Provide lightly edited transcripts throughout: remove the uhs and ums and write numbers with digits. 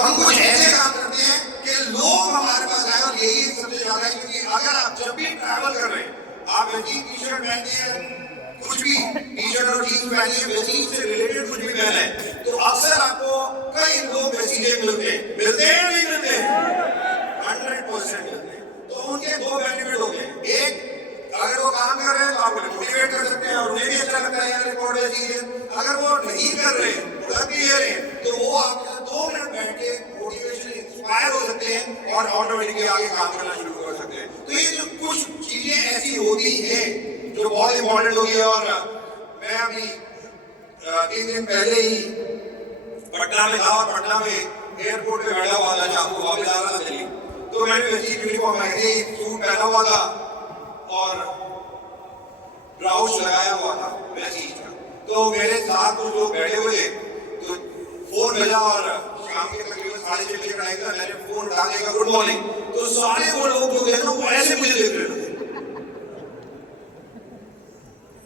तो हम कुछ ऐसे काम करते हैं कि लोग हमारे पास आए, और यही सबसे ज्यादा है। क्योंकि अगर आप जब भी ट्रैवल कर रहे हैं, आप वैसी टी शर्ट पहनते हैं, कुछ भी टी शर्ट और जीन्स पहनी है, वैसी से रिलेटेड कुछ भी पहना है, तो अक्सर आपको कई लोग वैसी मिलते हैं। मिलते हैं नहीं मिलते हैं? 100% मिलते हैं। तो उनके दो बेनिफिट हो गए। एक, अगर वो काम कर रहे हैं तो आपको मोटिवेट कर सकते हैं और उन्हें भी अच्छा लगता है यार रिकॉर्ड ऐसी है। अगर वो नहीं कर रहे हैं, प्रोडक्ट नहीं ले रहे हैं, तो वो आपके साथ 2 मिनट बैठ के मोटिवेशन इंस्पायर हो सकते हैं और ऑटोमेटिकली आगे काम करना शुरू कर सकते हैं। तो ये जो कुछ चीजें ऐसी होती हैं जो बहुत इंपॉर्टेंट होगी। और मैं अभी 3 दिन पहले ही पटना में था, और पटना में एयरपोर्ट पे बैठा हुआ था, शाम को वापस आ रहा था दिल्ली। तो मैंने वैसी यूनिफॉर्म ऐसे ही सूट पहना हुआ था और ब्लाउज लगाया हुआ था वैसी ही था। तो मेरे साथ कुछ लोग बैठे हुए थे, तो फोन बजा और शाम के तकरीबन 6:30 बजे का टाइम था। मैंने फोन उठा देगा गुड मॉर्निंग, तो सारे वो लोग जो थे ना वो ऐसे मुझे देख रहे थे।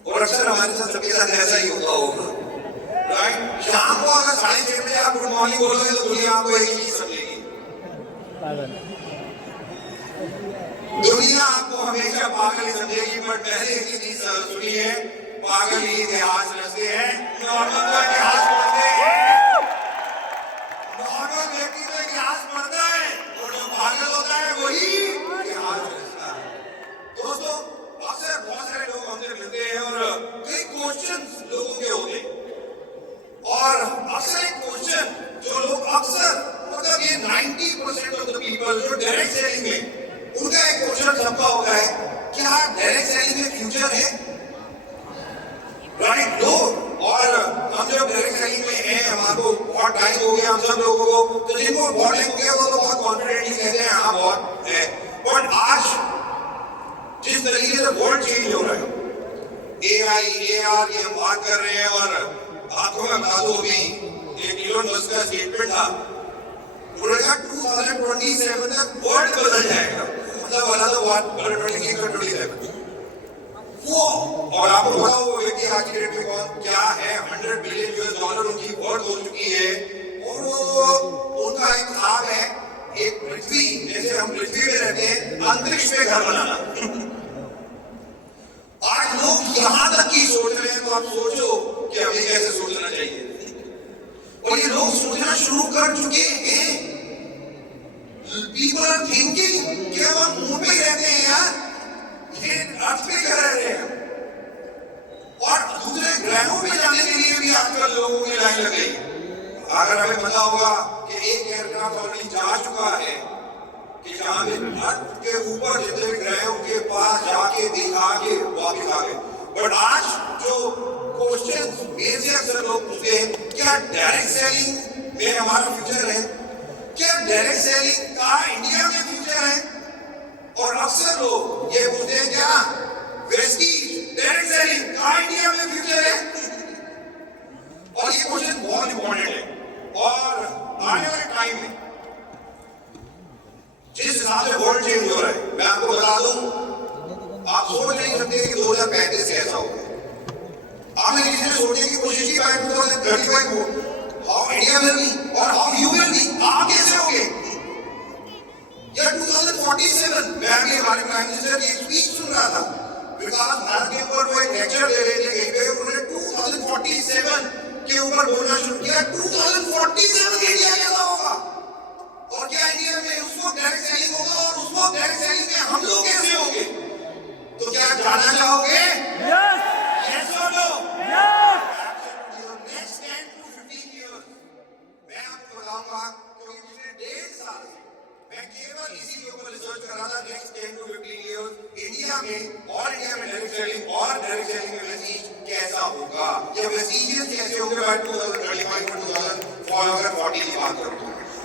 और अक्सर हमारे साथ सबके साथ ऐसा ही होता होगा, राइट? शाम को अगर 6:30 बजे आप गुड मॉर्निंग बोलोगे तो दुनिया आपको एक ही चीज समझेगी। दुनिया आपको हमेशा पागल ही समझेगी। बट पहले एक चीज सुनी है, पागल ही इतिहास रचते हैं, नॉर्मल का इतिहास पढ़ते हैं। नॉर्मल व्यक्ति तो इतिहास पढ़ता है, और जो पागल होता है वही इतिहास रचता है। दोस्तों, अक्सर बहुत सारे लोग हमसे मिलते हैं और कई क्वेश्चंस लोगों के होते हैं, और अक्सर एक क्वेश्चन जो लोग अक्सर मतलब ये 90% ऑफ द पीपल जो डायरेक्ट सेलिंग में, उनका एक क्वेश्चन सबका होता है, क्या डायरेक्ट सेलिंग में फ्यूचर है? राइट? नो। और हम जब डायरेक्ट सेलिंग में हैं, हमारे बहुत टाइम हो गया हम सब लोगों को, तो जिनको बहुत टाइम हो गया वो तो बहुत कॉन्फिडेंटली कहते हैं हाँ बहुत है। बट आज जिस तरीके से वर्ल्ड चेंज हो रहा है, AI, AR की हम बात कर रहे हैं, और आपको मैं बता दूं अभी एक इलोन मस्क का स्टेटमेंट था, उन्होंने कहा 2027 तक वर्ल्ड बदल जाएगा। मतलब वाला तो बात 26 और 27 वो, और आपको पता वो व्यक्ति आज के डेट में कौन क्या है? $100 बिलियन उनकी वर्थ हो चुकी है। और वो उनका एक ख्वाब है, एक पृथ्वी, जैसे हम पृथ्वी पे रहते हैं, अंतरिक्ष पे घर बनाना। आज लोग यहां तक की सोच रहे हैं, तो आप सोचो कि हमें कैसे सोचना चाहिए। और ये लोग सोचना शुरू कर चुके हैं। People are thinking कि हम मून पे रहते हैं यार, ये अर्थ पे कह रहे हैं, और दूसरे ग्रहों पे जाने के लिए भी आजकल लोगों की लाइन लग गई। अगर हमें पता होगा कि एक एयरक्राफ्ट ऑलरेडी जा चुका है कि जहां पे अर्थ के ऊपर जितने भी ग्रह उनके पास जाके दिखा के वापिस आ गए। बट आज जो क्वेश्चन मेरे से अक्सर लोग पूछते हैं, क्या डायरेक्ट सेलिंग में हमारा फ्यूचर है? क्या डायरेक्ट सेलिंग का इंडिया में फ्यूचर है? और अक्सर लोग ये पूछते हैं, क्या वेस्टीज डायरेक्ट सेलिंग का इंडिया में फ्यूचर है? और ये क्वेश्चन बहुत इंपॉर्टेंट है। और आने वाले टाइम में जिस हिसाब से वर्ल्ड चेंज हो रहा है, मैं आपको बता दूं, आप सोच नहीं सकते कि 2035 कैसा होगा। आपने किसी ने सोचने की कोशिश की बाय 2035 को हाउ इंडिया विल बी और हाउ यू विल बी, आप कैसे होंगे? या 2047, मैं भी हमारे प्राइम मिनिस्टर की स्पीच सुन रहा था, विकास भारत के ऊपर वो एक लेक्चर दे रहे थे कहीं पे, उन्होंने 2047 के ऊपर बोलना शुरू किया। 2047 इंडिया कैसा होगा? और क्या इंडिया में उस वक्त डायरेक्ट सेलिंग होगा, और उस वक्त डायरेक्ट सेलिंग में हम लोग कैसे होंगे? तो क्या जानना चाहोगे? यस और नो? नेक्स्ट 10 to 15 years मैं आपको बताऊंगा, क्योंकि पिछले 1.5 साल से मैं केवल इसी के ऊपर रिसर्च कर रहा था। नेक्स्ट 10 to 15 years इंडिया में और इंडिया में डायरेक्ट सेलिंग और डायरेक्ट सेलिंग में वेस्टीज कैसा होगा, या वेस्टीज कैसे होंगे बाय 2035 और 2040 की बात करूं,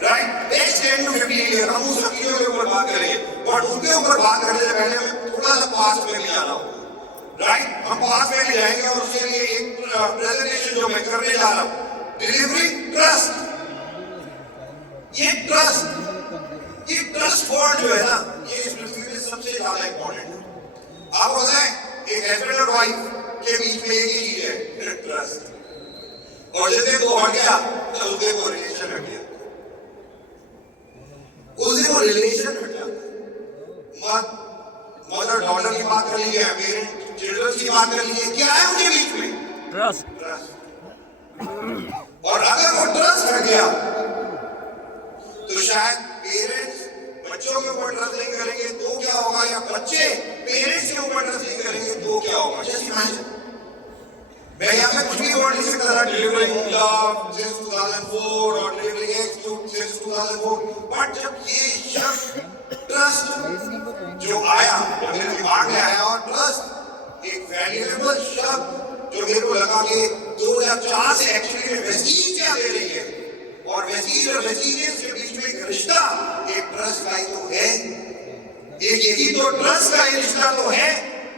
राइट? नेक्स्ट 10 to 15 years हम उस चीजों के ऊपर बात करेंगे। बट उनके ऊपर बात करने से पहले हमें थोड़ा सा पास्ट में भी जाना होगा, राइट? हम पास्ट में भी जाएंगे, और उसके लिए एक प्रेजेंटेशन जो मैं करने जा रहा हूं, डिलीवरिंग ट्रस्ट। ये ट्रस्ट वर्ड जो है ना, ये इस पृथ्वी में सबसे ज्यादा इंपॉर्टेंट है। आपको पता है एक हस्बैंड और वाइफ के बीच में एक ही चीज है, ट्रस्ट। और जैसे वो हट गया तो उसके को रिलेशन हट गया। फैमिली है, पेरेंट चिल्ड्रन की बात कर लीजिए, क्या है उनके बीच में? ट्रस्ट। और अगर वो ट्रस्ट हट गया तो शायद पेरेंट्स बच्चों के ऊपर ट्रस्ट नहीं करेंगे तो क्या होगा, या बच्चे पेरेंट्स के ऊपर ट्रस्ट नहीं करेंगे तो क्या होगा। जस्ट इमेजिन, मैं यहाँ पे कुछ भी वर्ड नहीं सकता था, डिलीवरिंग लव सिंस 2004 और डिलीवरिंग एक्स सिंस 2004, बट जब ये शब्द ट्रस्ट जो आया, जो मेरे दिमाग में आया, और ट्रस्ट एक वैल्यूएबल शब्द जो मेरे को लगा कि 2004 से एक्चुअली में वेस्टीज क्या दे रही है, और वेस्टीज और वेस्टीजियंस के बीच में एक रिश्ता, एक ट्रस्ट का ही तो है, एक यही तो ट्रस्ट का रिश्ता तो है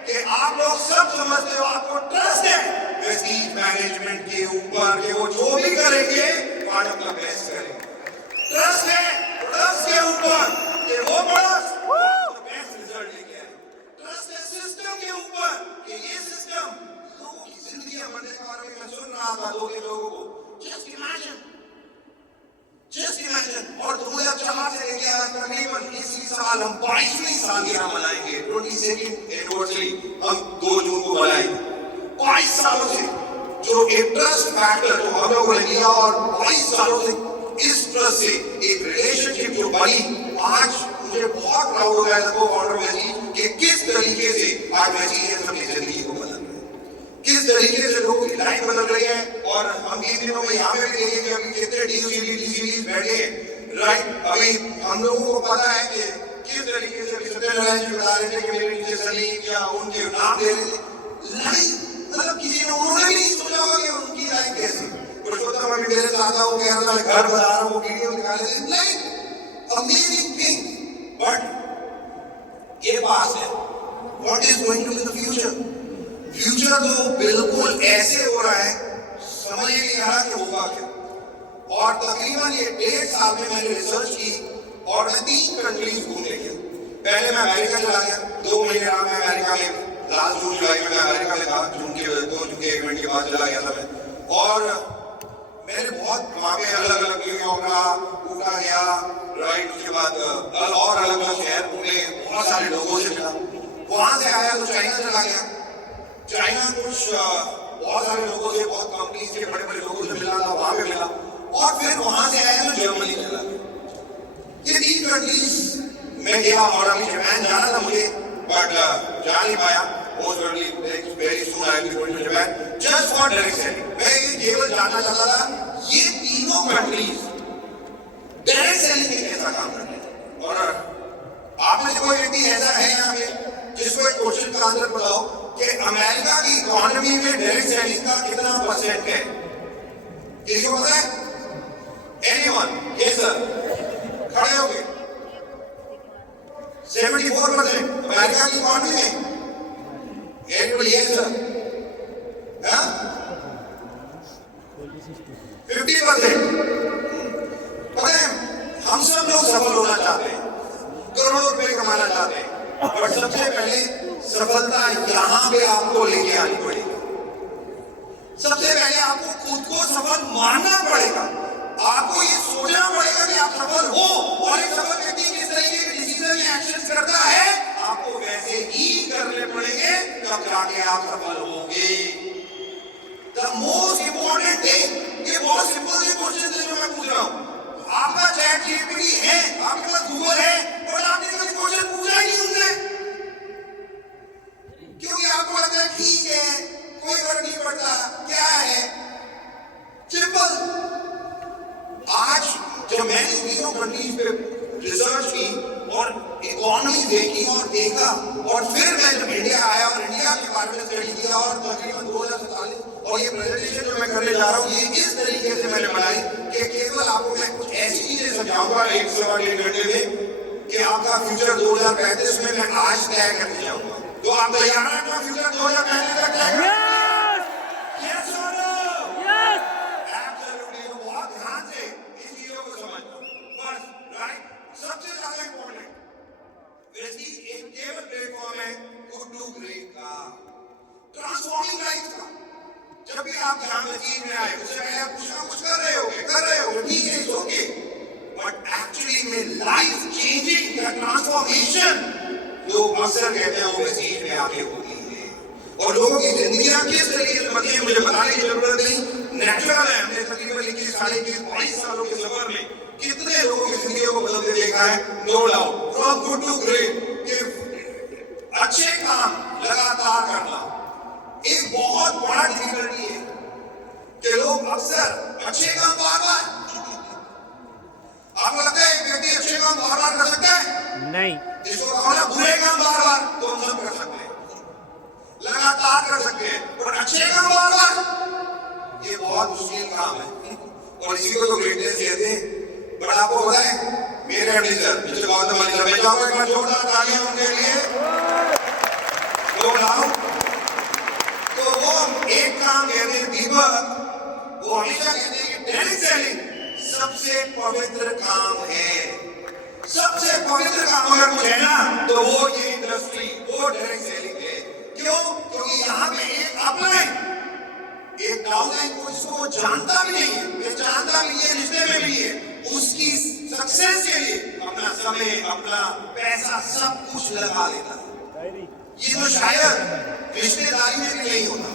कि आप लोग सब समझते हो, आपको ट्रस्ट है वेस्टीज मैनेजमेंट के ऊपर कि वो जो भी करेंगे वो अपना बेस्ट करेंगे। ट्रस्ट है ट्रस्ट के ऊपर कि वो बेस्ट रिजल्ट लेके आए। ट्रस्ट है सिस्टम के ऊपर कि ये सिस्टम लोगों की जिंदगी मरने के बारे में मैं सुन रहा था 2-3 लोगों को। जस्ट इमेजिन और 2004 से लेके आज तकरीबन इसी साल हम 22वीं सालगिरह मनाएंगे, 22nd एनिवर्सरी हम 2 जून को मनाएंगे। 22 सालों से जो एक ट्रस्ट फैक्टर जो हम लोगों ने लिया, और 22 सालों से इस ट्रस्ट से एक रिलेशनशिप जो बनी, आज मुझे बहुत प्राउड हो रहा है को ऑर्डर में कि किस तरीके से आज मैं चीजें अपनी जिंदगी को बदल रही है, किस तरीके से लोगों की लाइफ बदल रही है। और हम 3 दिनों में यहाँ पे भी देखेंगे अभी कितने डीसीली बैठे हैं, राइट। अभी हम लोगों को पता है कि किस तरीके से सत्यनारायण जी बता रहे थे कि मेरे नीचे सलीम या उनके नाम दे रहे थे। लाइफ मतलब किसी ने, उन्होंने भी नहीं सोचा होगा कि उनकी लाइफ कैसी। पुरुषोत्तम अभी मेरे साथ था, वो कह रहा था मैं घर बना रहा हूँ, वो वीडियो दिखा रहे थे, लाइक अमेजिंग थिंग। बट ये बात है, what is going to be the future. Future तो बिल्कुल ऐसे हो रहा है, समझ ही नहीं आ रहा कि होगा क्या। और तकरीबन ये 1.5 साल में मैंने रिसर्च की और मैं 3 कंट्रीज घूमने गया। पहले मैं अमेरिका चला गया, 2 महीने रहा मैं अमेरिका में। लास्ट जून जुलाई में मैं अमेरिका में था, जून के 2 जून के 1 मिनट के बाद चला गया था मैं। और मैंने बहुत वहाँ पे अलग अलग न्यूयॉर्क रहा, पूरा गया, राइट। उसके बाद और अलग अलग शहर घूमे, बहुत सारे लोगों से मिला। वहाँ से आया तो चाइना चला गया। चाइना कुछ बहुत सारे लोगों से, बहुत कंपनी के बड़े बड़े लोगों से मिला था, वहाँ पे मिला। और फिर वहाँ से आया तो जर्मनी चला गया। ये 3 कंट्रीज में गया, और अभी जापान जाना था मुझे, बट जा नहीं पाया। very soon I will be going to Japan just for direct selling। मैं ये केवल जानना चाहता था ये तीनों कंट्रीज डायरेक्ट सेलिंग में कैसा काम करते हैं। और आप में से कोई व्यक्ति ऐसा है यहाँ पे जिसको एक क्वेश्चन का आंसर बताओ कि अमेरिका की इकोनॉमी में डायरेक्ट सेलिंग का कितना % है? किसी को पता है? एनीवन? यस सर, खड़े हो गए। 74% अमेरिका की इकोनॉमी में। Anybody yes sir? हाँ? 50%। पता है हम सब लोग सफल होना चाहते हैं, करोड़ों रुपए कमाना चाहते हैं, बट सबसे पहले सफलता यहाँ पे आपको लेके आनी पड़ेगी। सबसे पहले आपको खुद को सफल मानना पड़ेगा। आपको ये सोचना पड़ेगा कि आप सफल हो, और एक सफल व्यक्ति किस तरीके के डिसीजन या एक्शन करता है आपको वैसे ही करने पड़ेंगे, तब जाके आप सफल होंगे। The most important thing, ये बहुत सिंपल से क्वेश्चन है जो मैं पूछ रहा हूँ। आपका चैट जीपीटी है, आपके पास गूगल है, और आपने कभी क्वेश्चन पूछा ही नहीं उनसे, क्योंकि आपको लगता है ठीक है, कोई फर्क नहीं पड़ता, क्या है, सिंपल। आज जब मैंने तीनों कंट्रीज पे रिसर्च की और इकोनॉमी देखी और देखा, और फिर मैं जब इंडिया आया और इंडिया के बारे में स्टडी किया, और तकरीबन 2047 और ये प्रेजेंटेशन जो मैं करने जा रहा हूँ ये इस तरीके से मैंने बनाई कि केवल आपको मैं कुछ ऐसी चीजें समझाऊंगा 1-1.5 घंटे में कि आपका फ्यूचर 2035 में मैं आज तय करने जाऊंगा। तो आप तैयार हैं अपना फ्यूचर 2035 तक तय करने? यस और नो? Yes, absolutely. तो बहुत ध्यान से इन चीजों को समझना बस, राइट। सबसे ज्यादा इंपॉर्टेंट वैसी एक केवल प्लेटफॉर्म है गुड टू ग्रेट का, ट्रांसफॉर्मिंग लाइफ का। जब भी आप ध्यान में चीज में आए उससे पहले आप कुछ ना कुछ कर रहे होगे, ठीक है, इट्स ओके, बट एक्चुअली में लाइफ चेंजिंग या ट्रांसफॉर्मेशन जो अक्सर कहते हैं वो चीज में आगे होती है। और लोगों की जिंदगियां किस तरीके से बदली है मुझे बताने की जरूरत नहीं, नेचुरल है। हमने तकरीबन 21 सालों के सफर में कितने लोगों की जिंदगियों को बदलते देखा है, no doubt, from good to great. अच्छे काम लगातार करना एक बहुत बड़ा डिफिकल्टी है कि लोग अक्सर अच्छे काम बार बार, आपको लगता है एक व्यक्ति अच्छे काम बार बार कर सकता है? नहीं। जिसको कहो ना बुरे काम बार बार, तो हम सब कर सकते हैं, लगातार कर सकते हैं, और अच्छे काम बार बार ये बहुत मुश्किल काम है, और इसी को तो ग्रेटनेस कहते हैं। बट आपको पता है मेरे टीचर मिस्टर गौतम वाली साहब, मैं चाहूंगा एक बार जोरदार तालियां उनके लिए, तो वो एक काम कहते हैं दीपक, वो हमेशा कहते हैं कि डायरेक्ट सेलिंग सबसे पवित्र काम है। सबसे पवित्र काम अगर कुछ है ना तो वो ये इंडस्ट्री, वो डायरेक्ट सेलिंग है। क्यों? क्योंकि यहाँ पे एक अपलाइन, एक डाउनलाइन को जिसको जानता भी नहीं है, पहचानता भी है, रिश्ते में भी है, उसकी सक्सेस के लिए अपना समय, अपना पैसा, सब कुछ लगा देता है। ये तो शायद रिश्तेदारी में भी नहीं होता।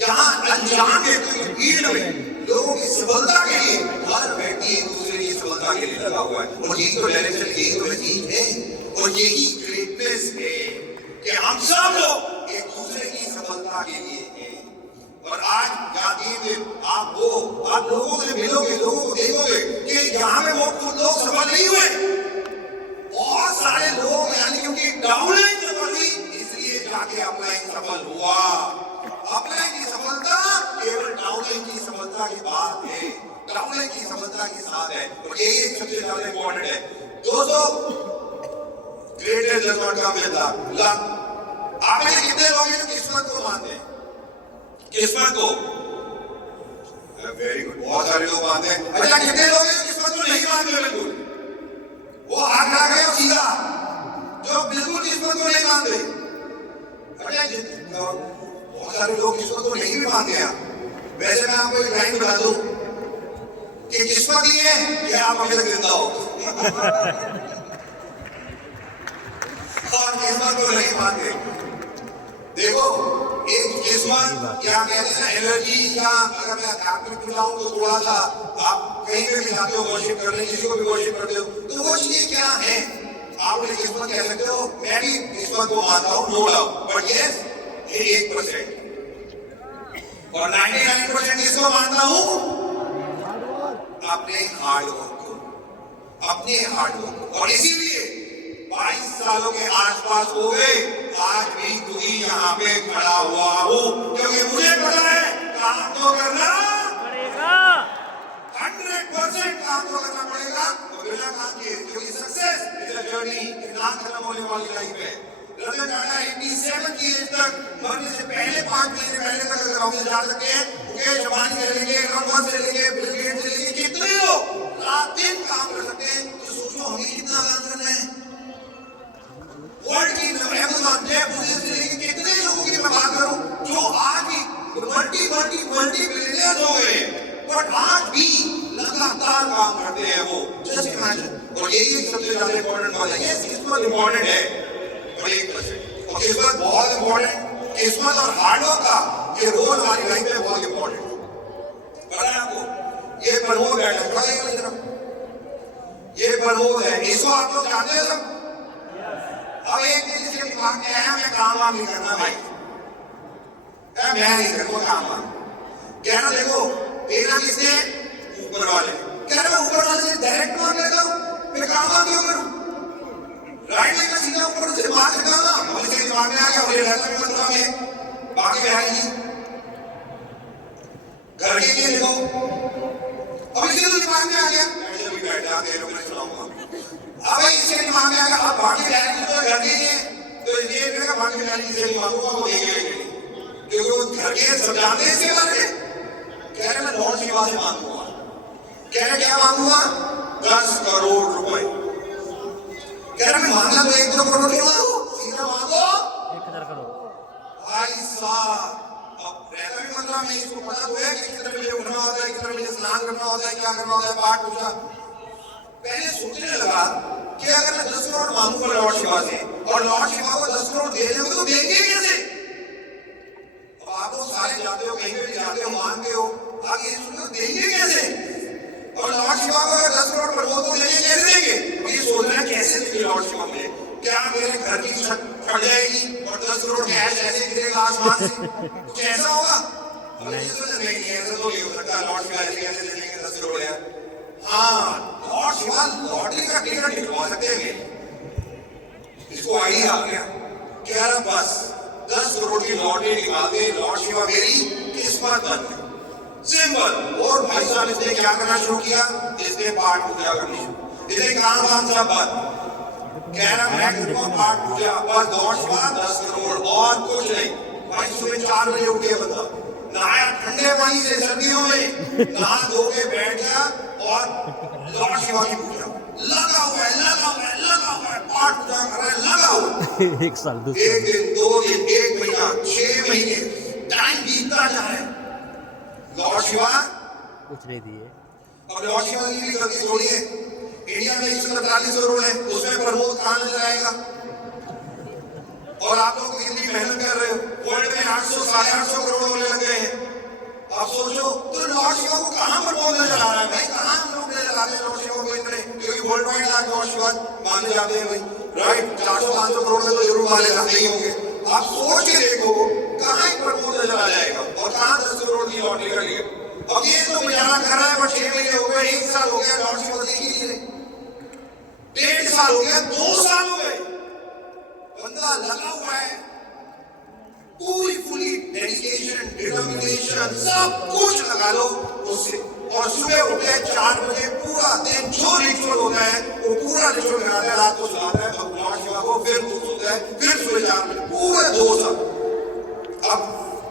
यहाँ अनजान व्यक्तियों की भीड़ में लोगों की सफलता के लिए हर व्यक्ति एक दूसरे की सफलता के लिए लगा हुआ है, और यही तो डायरेक्शन, यही तो चीज है, और यही ग्रेटनेस है कि हम सब लोग एक दूसरे की सफलता के लिए हैं। और आज आप लोगों से मिलोगे, लोगों को देखोगे कि यहाँ में वो खुद लोग सफल नहीं हुए, बहुत सारे लोग यानी क्योंकि डाउनलाइन सफल हुई इसलिए जाके अपलाइन सफल हुआ। अपलाइन की सफलता केवल डाउनलाइन की सफलता की बात है, डाउनलाइन की सफलता के साथ है, और यही सबसे ज्यादा इंपॉर्टेंट है दोस्तों। Greatness does not come with luck. आप में कितने लोग हैं जो किस्मत को मानते हैं? किस्मत को, वेरी गुड, बहुत सारे लोग मानते हैं। अच्छा, कितने लोग हैं जो किस्मत को नहीं मानते? बिल्कुल, वो आग लगा गए सीधा, जो बिल्कुल किस्मत को नहीं मानते। अच्छा, बहुत सारे लोग किस्मत को नहीं भी मानते हैं। वैसे मैं आपको एक लाइन बता दूं कि किस्मत ये है कि आप अभी तक जिंदा हो, और किस्मत को नहीं मानते। देखो, एक किस्मत या कहते हैं एनर्जी, या अगर मैं आध्यात्मिक मिलाऊं तो थोड़ा सा आप कहीं पे भी जाते हो वर्शिप करने, किसी को भी वर्शिप करते हो, तो वो चीजें क्या है? आप उन्हें किस्मत कह सकते हो, मैं भी किस्मत को मानता हूँ, नो डाउट, बट यस ये 1%, और 99% किसको मानता हूँ? अपने हार्डवर्क को, अपने हार्डवर्क को। और इसीलिए 22 सालों के आसपास हो गए, आज भी खुद ही यहाँ पे खड़ा हुआ हूँ, क्योंकि मुझे पता है काम तो करना पड़ेगा, 100% काम तो करना पड़ेगा, और बिना काम किए, क्योंकि सक्सेस इज अ जर्नी, नाम खत्म होने वाली लाइफ है। रतन टाटा 87 की एज तक, मरने से पहले 5 महीने पहले तक अगर ऑफिस जा सकते हैं, मुकेश अंबानी से लेके, एलन मस्क से लेके, बिल गेट्स से लेके, कितने लोग रात दिन काम कर सकते हैं, तो सोचो हमें कितना काम करना है। वर्ल्ड की अमेज़न, जेफ बेज़ोस से लेके कितने लोगों की मैं बात करूं जो आज भी मल्टी बिलियनर्स हो गए, बट आज भी लगातार काम करते हैं वो, जस्ट इमेजिन। और यही सबसे ज्यादा इंपॉर्टेंट बात है। ये किस्मत इंपॉर्टेंट है, और 1%, और किस्मत बहुत इंपॉर्टेंट, किस्मत और हार्डवर्क का ये रोल हमारी लाइफ में बहुत इंपॉर्टेंट है। पता है आपको, ये प्रमोद है, ये प्रमोद है, इसको आप लोग जानते हैं सब। अब एक दिन इसके दिमाग में आया, मैं काम वाम नहीं करना भाई, मैं नहीं करूँगा काम वाम। कह रहा देखो तेरा किसने? ऊपर वाले। कह रहा ऊपर वाले से डायरेक्ट मांग लेता हूँ, मैं काम वाम क्यों करूँ? राइट लेकर सीधा ऊपर से बात निकालना, अब इसके दिमाग में आ गया, और ये रहता भी मतलब है। बाकी बहन जी घर के लिए लिखो, अब इसके तो दिमाग में आ गया, ऐसे भी बैठ जाते हैं, मैं सुनाऊंगा। अब इसके दिमाग में आ गया, अब बाकी बहन तो घर के लिए, तो ये कहेगा बाकी बहन जी से मांगूंगा, वो देंगे, क्योंकि वो घर के सब जानते हैं इसके बारे में। कह रहे मैं लॉर्ड शिवा से मांगूंगा। कह रहे क्या मांगूंगा? 10 करोड़ रुपए। कह रहे मैं मांगना तो 1-2 करोड़ नहीं मांगो, सीधा मांगो 1000 करोड़। भाई साहब, अब रहता भी मतलब नहीं, इसको पता तो है कि कितने बजे उठना होता है, कितने बजे स्नान करना होता है, क्या करना होता है, पाठ पूजा। पहले सोचने लगा कि अगर मैं 10 करोड़ मांगूंगा लॉर्ड शिवा से, और लॉर्ड शिवा को 10 करोड़ दे देंगे तो देंगे कैसे? आप लोग सारे जाते हो, कहीं पे भी जाते हो, मानते हो, आगे सुनो देंगे कैसे? और लॉर्ड शिवा को 10 करोड़ प्रमोद को देंगे, कैसे देंगे? ये सोच रहे हैं कैसे देंगे लॉर्ड शिवा मुझे? क्या मेरे घर की छत फट जाएगी और 10 करोड़ कैश ऐसे गिरेगा आसमान से? कुछ ऐसा होगा? नहीं, ऐसा तो नहीं हो सकता। लॉर्ड शिवा ऐसे कैसे दे देंगे 10 करोड़ यार? हाँ, लॉर्ड शिवा लॉटरी का टिकट निकलवा सकते हैं। इसको आइडिया आ गया, कह रहा बस 10 करोड़ की लॉटरी निकाल दे, लॉर्ड शिवा मेरी किस्मत बन गई। सिंपल। और भाई साहब इसने क्या करना शुरू किया? इसने पाठ पूजा करनी, इसने काम सब बंद। कह रहा मैं करूंगा पाठ पूजा, बस लॉर्ड शिवा 10 करोड़ और कुछ नहीं। भाई सुबह 4 बजे उठ गया बंदा, नहाया ठंडे पानी से सर्दियों में, नहा धो के बैठ गया और लॉर्ड शिवा की पूजा लगा हुआ है, पाठ पूजा कर रहा है, लगा हुआ। 1 साल 2 एक दिन, 2 दिन, 1 महीना, 6 महीने, टाइम बीतता जा रहा है। लॉर्ड शिवा कुछ नहीं दिए। अब लॉर्ड शिवा की भी गलती थोड़ी है। इंडिया में 143 करोड़ है, उसमें प्रमोद कहां नजर आएगा? और आप लोग कितनी मेहनत कर रहे हो, वर्ल्ड में 800 साढ़े 800 करोड़ होने लगे हैं। आप सोचो तो लॉर्ड शिवा को कहां प्रमोद नजर आ रहा है भाई? कहां हम लोग नजर आ रहे हैं लॉर्ड शिवा को इतने? क्योंकि वर्ल्ड वाइड आज लॉर्ड शिवा माने जाते हैं भाई, राइट? 400-500 करोड़ में तो जरूर माने जाते ही होंगे। आप सोच के देखो कहां प्रमोद नजर आ जाएगा और कहां 10 करोड़ की लॉटरी का टिकट। अब ये तो गुजारा कर रहा है, पर 6 महीने हो गए, 1 साल हो गया, लॉर्ड शिवा देख ही नहीं रहे। 1.5 साल हो गया, 2 साल हो गए, बंदा लगा हुआ है, पूरी फुली डेडिकेशन, डिटर्मिनेशन सब कुछ लगा लो उससे। और सुबह उठे 4 बजे, पूरा दिन जो रिचुअल होता है वो पूरा रिचुअल कराता है, रात को सुलाता है लॉर्ड शिवा को, फिर सोता है, फिर सुबह 4 बजे, पूरे 2 साल। अब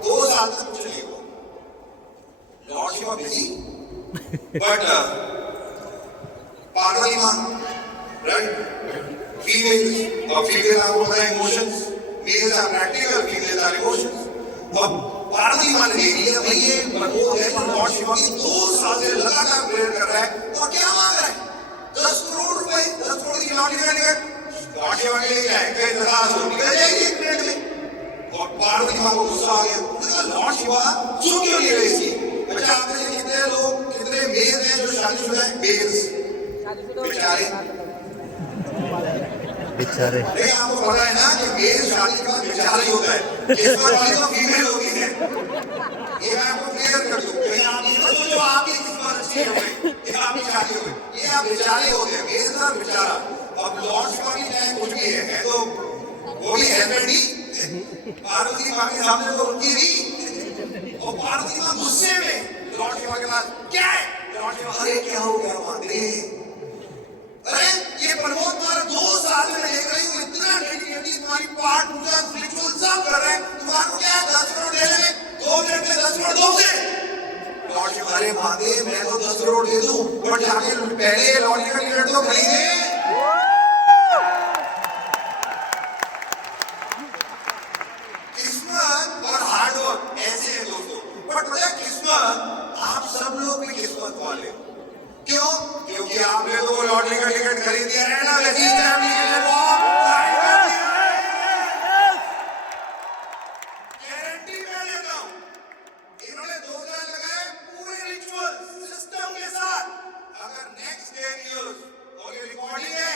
2 साल तक कुछ नहीं हुआ, lord Shiva busy, but Parvati मां, राइट? फीमेल, अब फीमेल आपको पता है emotions, males are practical, females are emotions. अब पार्वती मां ने देख लिया भाई ये प्रमोद है जो लॉर्ड शिवा की 2 साल से लगातार प्रेयर कर रहा है, और क्या मांग रहा है? 10 करोड़ रुपए, 10 करोड़ की लॉटरी का टिकट। लॉर्ड शिवा के लिए क्या है? कहीं दराज हो निकल जाएगी 1 मिनट में। और पार्वती मां को गुस्सा आ गया, लॉर्ड शिवा क्यों क्यों ले रहे इसकी? अच्छा आप में कितने लोग, कितने मेल हैं जो शादीशुदा हैं? मेल्स बेचारे, नहीं आपको पता है ना कि मेल शादी के बाद बेचारा ही होता है, किस्मत वाली तो फीमेल होती है। ये मैं आपको क्लियर कर दूं, कहीं आप ये मत सोचो आपकी किस्मत अच्छी हो गई, ये आपकी शादी हो गई, ये आप बेचारे होते हैं, मेल का बेचारा। अब लॉर्ड शिवा की चाहे कुछ भी है तो वो भी हस्बैंड ही, पार्वती मां के सामने तो उनकी भी। और पार्वती मां गुस्से में लॉर्ड शिवा के पास, क्या है? लॉर्ड शिवा, अरे क्या हो गया मांगरे? अरे ये प्रमोद तुम्हारा 2 साल से देख रही हूँ, इतना डेडिकेटली तुम्हारी पाठ पूजा रिचुअल सब कर रहे हैं, तुम्हारा क्या है 10 करोड़ देने में? 2 मिनट में 10 करोड़ दोगे? लॉर्ड शिवा, अरे महादेव मैं तो 10 करोड़ दे दूं, बट जाके पहले लॉटरी का टिकट तो खरीदे। किस्मत और हार्डवर्क ऐसे है दोस्तों, बट मुझे किस्मत, आप सब लोग भी किस्मत वाले। क्यों? क्योंकि आपने तो लॉटरी का टिकट खरीद दिया है ना, वैसी फैमिली के लिए गारंटी मैं लेता हूं। इन्होंने 2 साल लगाए पूरे रिचुअल सिस्टम के साथ। अगर नेक्स्ट 10 इयर्स, और ये रिकॉर्डिंग है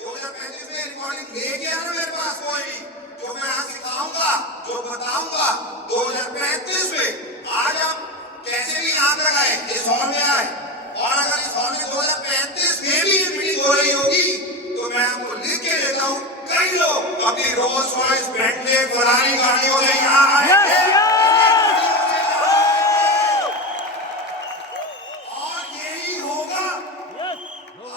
2035 में, रिकॉर्डिंग लेके आना मेरे पास कोई भी, जो मैं यहाँ सिखाऊंगा, जो बताऊंगा 2035 में। आज आप कैसे भी यहाँ तक आए, इस हॉल में आए, और अगर इस हॉल में 2035 में भी ये मीटिंग हो रही होगी तो मैं आपको लिख के देता हूँ, कई लोग अपनी रोल्स रॉयस, बेंटले, फरारी गाड़ियों से यहाँ आए और यही होगा।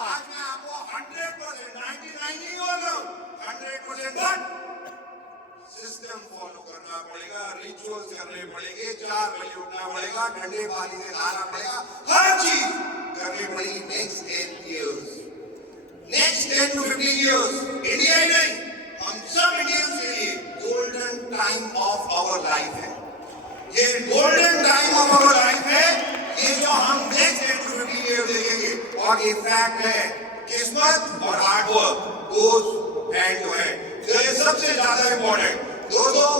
आज मैं आपको 100%, 99 नहीं बोल रहा हूँ, 100% बट सिस्टम फॉलो करना पड़ेगा, रिचुअल्स करने पड़ेंगे, 4 बजे उठना पड़ेगा, ठंडे पानी से नहाना पड़ेगा, हर चीज करनी पड़ेगी। Next 10 years, next 10 to 15 years, India ही नहीं, हम सब इंडियंस के लिए golden time of our life है। ये golden time of our life है, ये जो हम नेक्स्ट 10 to 15 इयर्स देखेंगे। और ये फैक्ट है, किस्मत और hard work goes hand to hand. तो ये सबसे ज्यादा इंपॉर्टेंट दोस्तों,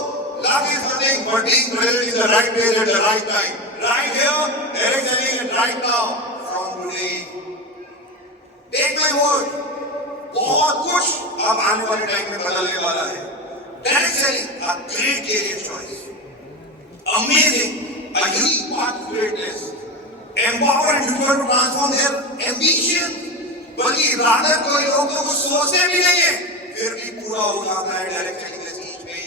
luck is nothing but being present in the right place at the right time. Right here, Derek Selling, and right now, from today. Take my word, बहुत कुछ अब आने वाले टाइम में बदलने वाला है. Derek Selling, a great career choice. Amazing, a unique path to greatness. Empower individuals to transform their ambition. बल्कि रादर कोई लोग तो कुछ सोचते भी नहीं है, फिर भी पूरा हो जाता है डायरेक्ट सेलिंग के चीज में.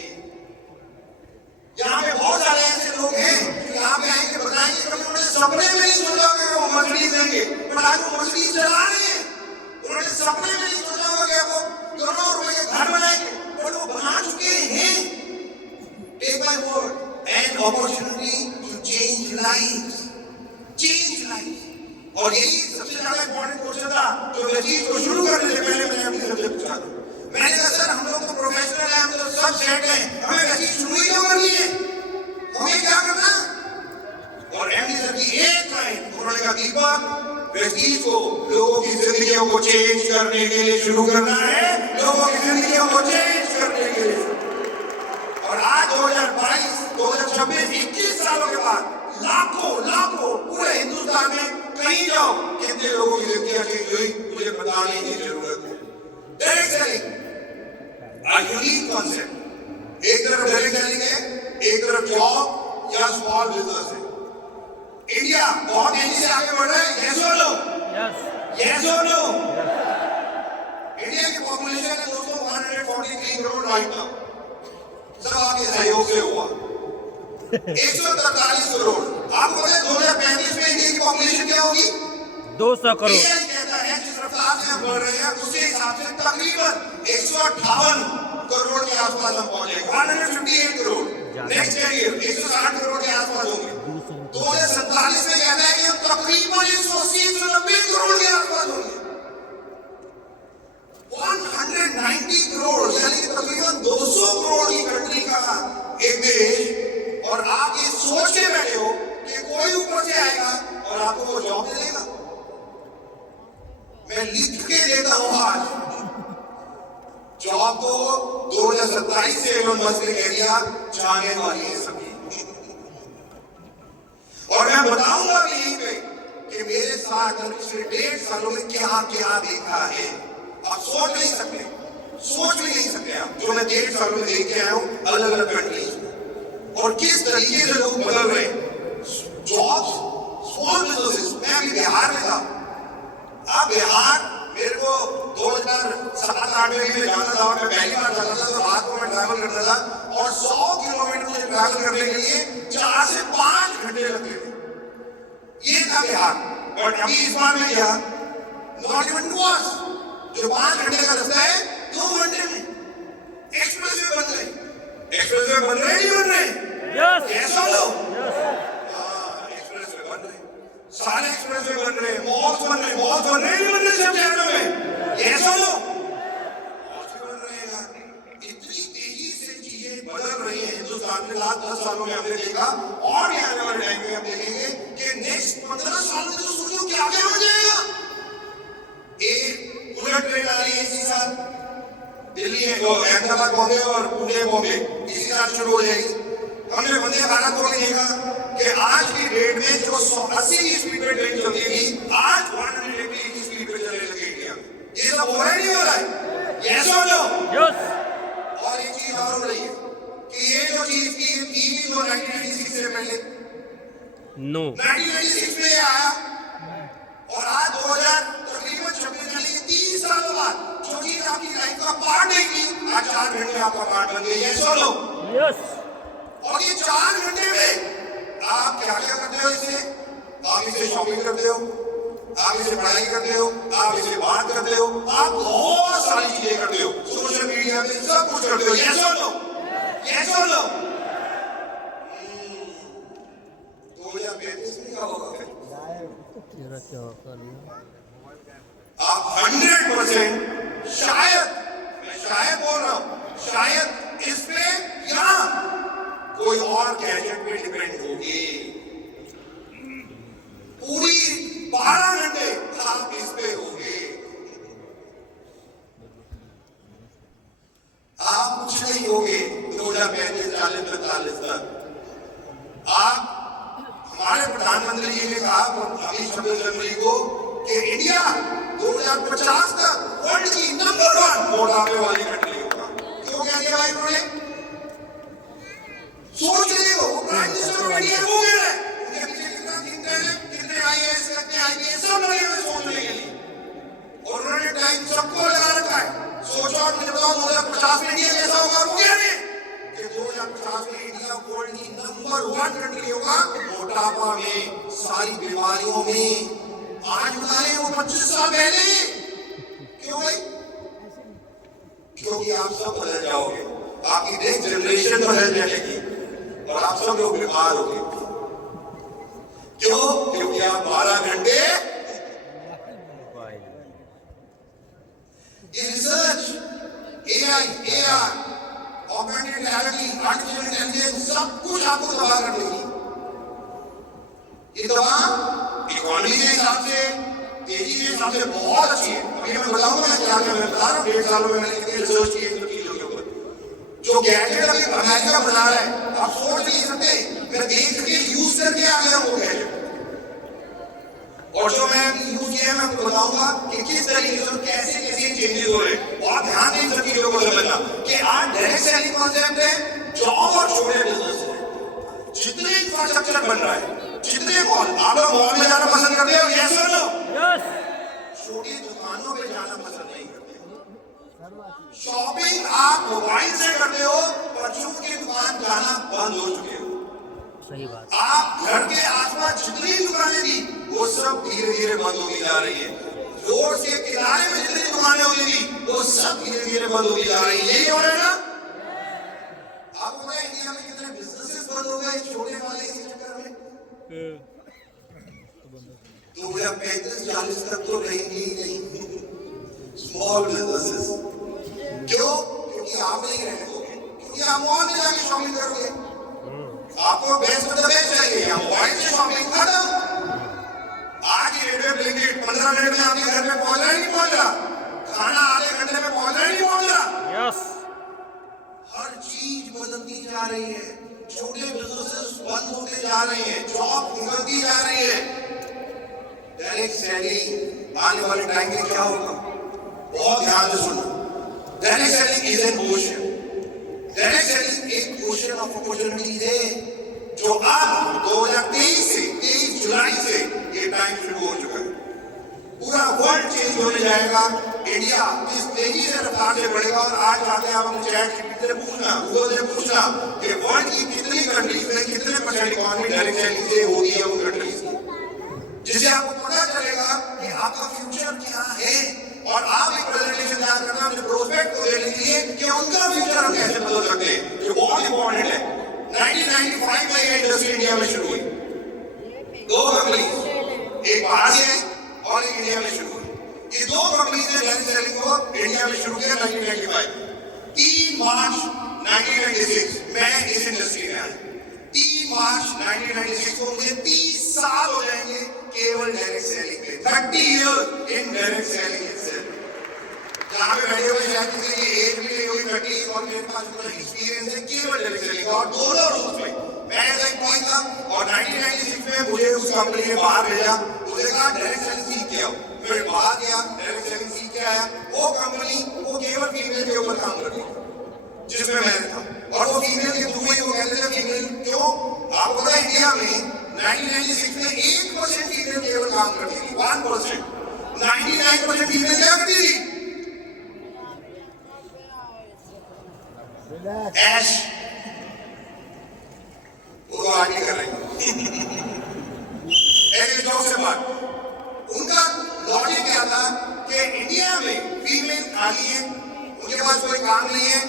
यहाँ पे बहुत सारे ऐसे लोग हैं जो यहाँ पे आएंगे बताएंगे कभी उन्होंने सपने में नहीं सोचा होगा कि वो मर्सिडीज देंगे, पर आज वो मर्सिडीज चला रहे हैं. उन्होंने सपने में नहीं सोचा होगा कि वो करोड़ों रुपए के घर बनाएंगे, पर वो बना चुके हैं. Take my word, an opportunity to change lives. Change lives. और यही सबसे ज्यादा इंपॉर्टेंट क्वेश्चन था जो चीज को शुरू करने से पहले मैंने अपनी सबसे पूछा था. मैंने कहा सर हम लोग तो प्रोफेशनल हैं, हम तो सब सेट हैं, हमें वैसी शुरू ही क्यों करनी है, हमें क्या करना. और एमडी सर की एक लाइन उन्होंने कहा दीपक व्यक्ति को लोगों की जिंदगियों को चेंज करने के लिए शुरू करना है, लोगों की जिंदगियों को चेंज करने के लिए. और आज 2022 2026 21 सालों के बाद लाखों लाखों पूरे हिंदुस्तान में कहीं जाओ कितने लोगों की जिंदगी चेंज हुई मुझे बताने की जरूरत है. Direct selling a unique concept. एक तरफ डायरेक्ट सेलिंग है, एक तरफ जॉब या स्मॉल बिजनेस है. इंडिया बहुत तेजी से आगे बढ़ रहा है. यस और नो? यस और नो? इंडिया की पॉपुलेशन है दोस्तों 143 करोड़ राइट नाउ. सब आपके सहयोग से हुआ 143 करोड़. आपको पता है 2035 में इंडिया की पॉपुलेशन क्या होगी? 200 करोड़. ये कहता है जिस रफ्तार से हम बढ़ रहे हैं उसी हिसाब से तकरीबन 158 करोड़ के आसपास हम पहुंचेंगे. 158 करोड़. नेक्स्ट ईयर 160 करोड़ के आसपास होंगे. 2047 में कहता है कि हम तकरीबन 180-190 करोड़ के आसपास होंगे. 190 करोड़ यानी कि तकरीबन 200 करोड़ की कंट्री का एक देश. और आप ये सोच के बैठे हो कि कोई ऊपर से आएगा और आपको वो जॉब दे देगा. मैं लिख के देता हूं आज जॉब तो 2027 से एलोन मस्क ने कह दिया जाने वाली है सभी. और मैं बताऊंगा भी यहीं पे कि मेरे साथ पिछले 1.5 सालों में क्या क्या देखा है. आप सोच नहीं सकते आप जो मैं 1.5 सालों में देख के आया हूं अलग अलग कंट्रीज में और किस तरीके से लोग बदल रहे हैं. Jobs small businesses. मैं अभी बिहार में था. आप बिहार मेरे को 2007-8 में जाना था. मैं पहली बार जाता था तो रात को मैं ट्रैवल करता था और 100 किलोमीटर मुझे ट्रैवल करने के लिए 4 से 5 घंटे लगते थे. ये था बिहार. बट अभी इस बार में गया नॉट इवन 2 आवर्स. जो 5 घंटे का रास्ता है 2 घंटे में. एक्सप्रेसवे बन रहे नहीं बन रहे? यस और नो? एक्सप्रेसवे बन रहे. सारे एक्सप्रेसवे बन रहे हैं, मॉल्स बन रहे नहीं बन रहे सब शहरों में. यस और नो? मॉल्स भी बन रहे हैं. इतनी तेजी से चीजें बदल रही हैं हिंदुस्तान में. लास्ट 10 सालों में हमने देखा और भी आने वाले टाइम में हम देखेंगे कि नेक्स्ट 15 साल में तो सोचो क्या क्या हो जाएगा. एक बुलेट ट्रेन आ रही है इसी साल. दिल्ली में अहमदाबाद बॉम्बे और पुणे बॉम्बे इसी साल शुरू हो जाएगी. हमने वंदे भारत को भी देखा कि आज की डेट में जो 180 की स्पीड पे ट्रेन चलती थी आज 180 की स्पीड पे चलने लगे इंडिया. ये सब हो रहा है नहीं हो रहा है? यस और नो? यस. और एक चीज और हो रही है कि ये जो चीज थी टीवी जो 1996 से पहले नो 1996 में आया और आज 2000 तकरीबन 26 यानी कि 30 सालों बाद जो चीज आपकी लाइफ का पार्ट नहीं थी आज 4 घंटे आपका पार्ट बन गई. यस और नो? यस. और ये 4 घंटे में आप क्या क्या करते हो इससे? आप इसे शॉपिंग करते हो, आप इसे पढ़ाई करते हो, आप इसे बात करते हो, आप बहुत सारी चीजें करते हो. सोशल मीडिया में सब कुछ करते हो. यस और नो? यस और नो? 2035 में क्या होगा फिर? आप 100% शायद, मैं शायद बोल रहा हूं, शायद इस पे या कोई और गैजेट पे डिपेंड होगी. पूरी 12 घंटे आप इस पे होंगे. टाइम सबको लगा रखा है। सोचो और मुझे बताओ 2050 में इंडिया कैसा होगा? रुक गया नहीं कि 2050 में इंडिया वर्ल्ड की नंबर 1 कंट्री होगा मोटापा में, सारी बीमारियों में। आज बता रहे हैं वो 25 साल पहले। क्यों भाई? क्योंकि आप सब बदल जाओगे, आपकी नेक्स्ट जनरेशन बदल जाएगी और आप सब लोग बीमार होंगे। क्यों? क्योंकि आप 12 घंटे research, AI, AR, augmented reality, artificial intelligence सब कुछ आपको तबाह कर देगी। ये दवा इकोनॉमी के हिसाब से, तेजी के हिसाब से बहुत अच्छी है। अभी मैं बताऊंगा मैं क्या क्या मैं बता रहा हूँ। 1.5 सालों में मैंने कितनी रिसर्च की इन चीजों के ऊपर। जो गैजेट अभी अमेरिका बना रहा है, आप सोच नहीं सकते। मैं देख के यूज करके आ गया वो गैजेट, और जो मैं यूज किया मैं आपको बताऊंगा कि किस तरीके से कैसे कैसे चेंजेस हो रहे हैं। बहुत ध्यान दें सब चीजों को समझना कि आज डायरेक्ट सेलिंग कॉन्सेप्ट है, जॉब और छोटे बिजनेस है। जितने इंफ्रास्ट्रक्चर बन रहा है, जितने मॉल, आप लोग मॉल में जाना पसंद करते हो? यस और नो? यस। छोटी दुकानों पे जाना पसंद नहीं करते। शॉपिंग आप मोबाइल से करते हो, परचून की दुकान जाना बंद हो चुके हो। सही बात। आप घर के आसपास जितनी दुकानें थी वो सब धीरे धीरे बंद होती जा रही है। रोड के किनारे में जितनी दुकानें होती थी वो सब धीरे धीरे बंद होती जा रही है। यही हो रहा है ना? आपको पता है इंडिया में कितने बिजनेसेस बंद हो गए छोटे वाले इसी चक्कर में? 2035-40 तक तो रहेंगे ही नहीं स्मॉल बिजनेसेस। क्यों? क्योंकि आप नहीं रहने दोगे, क्योंकि आप मॉल में जाके शॉपिंग करोगे। आपको बेस्ट बेस्ट चाहिए, या मोबाइल से शॉपिंग खत्म। आज ही रेलवे ब्लिंकिट 15 मिनट में आपके घर में पहुंच रहा है, नहीं पहुंच रहा? खाना आधे घंटे में पहुंच रहा है, नहीं पहुंच रहा? यस। हर चीज बदलती जा रही है, छोटे बिजनेसेस बंद होते जा रहे हैं, जॉब निकलती जा रही है। डायरेक्ट सेलिंग आने वाले टाइम में क्या होगा? बहुत ध्यान से सुनना। Direct selling is an ocean. Direct selling एक ओशन ऑफ अपॉर्चुनिटीज है जो अब 2023 से 23 जुलाई से ये टाइम शुरू हो चुका है। पूरा वर्ल्ड चेंज होने जाएगा। इंडिया जिस तेजी से रफ्तार से बढ़ेगा, और आज जाते हैं आप अपने चैट जीपीटी से पूछना, गूगल से पूछना कि वर्ल्ड की कितनी कंट्रीज में कितने परसेंट इकोनॉमी डायरेक्ट सेलिंग से होगी है उन कंट्रीज की, जिससे आपको पता चलेगा कि आपका फ्यूचर क्या है। और आप एक प्रेजेंटेशन तैयार करना अपने प्रोस्पेक्ट को देने के लिए कि उनका फ्यूचर हम कैसे बदल सकते हैं, जो बहुत इंपॉर्टेंट है। 1995 में ये इंडस्ट्री इंडिया में शुरू हुई। 2 कंपनी, एक बाहर से और एक इंडिया में शुरू हुई। ये 2 कंपनी ने डायरेक्ट सेलिंग को इंडिया में शुरू किया 1995। 3 मार्च 1996 मैं इस इंडस्ट्री में आया। 3 मार्च 1996 को मुझे 30 साल हो जाएंगे केवल डायरेक्ट सेलिंग में। 30 years in direct selling itself। जहां पे बैठे हुए शायद किसी की एज भी नहीं हुई 30, और मेरे पास इतना एक्सपीरियंस है केवल डायरेक्ट सेलिंग और दोनों रूल्स में। मैं एज एम्प्लॉय था और 1996 में मुझे उस कंपनी ने बाहर भेजा। मुझे कहा डायरेक्ट सेलिंग सीख के आओ। फिर बाहर गया, डायरेक्ट सेलिंग सीख के आया। वो कंपनी वो केवल फीमेल के ऊपर काम करती थी जिसमें मैं था, और वो फीमेल के थ्रू ही वो कहते थे फीमेल। क्यों? आपको पता है इंडिया में 1996 में 1% फीमेल केवल काम करती थी, 1%। 99% फीमेल क्या करती थी? ऐश। वो तो आगे कर रही ऐसे जोक से बात। उनका लॉजिक क्या था कि इंडिया में फीमेल खाली है, उनके पास कोई काम नहीं है।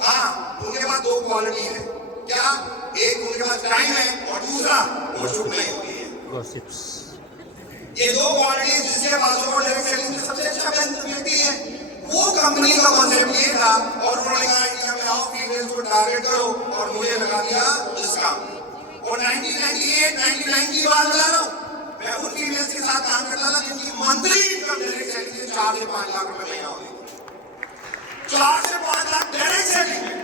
हाँ, उनके पास 2 क्वालिटी है। क्या? एक उनके पास टाइम है और दूसरा वो चुप नहीं होती है। गॉसिप्स। ये 2 क्वालिटी जिसके पास वो डायरेक्ट सेलिंग में सबसे अच्छा व्यक्ति है। वो कंपनी का कॉन्सेप्ट ये था, और उन्होंने कहा इंडिया में आओ, फीमेल्स को टारगेट करो, और मुझे लगा दिया डिस्काउंट। और 1998, 1999 की बात बता रहा हूँ। मैं उन फीमेल्स के साथ काम करता था जिनकी मंथली इनकम डायरेक्ट सेलिंग से 4 से 5 लाख रुपए महीना होती थी। 4 से 5 लाख डायरेक्ट सेलिंग में,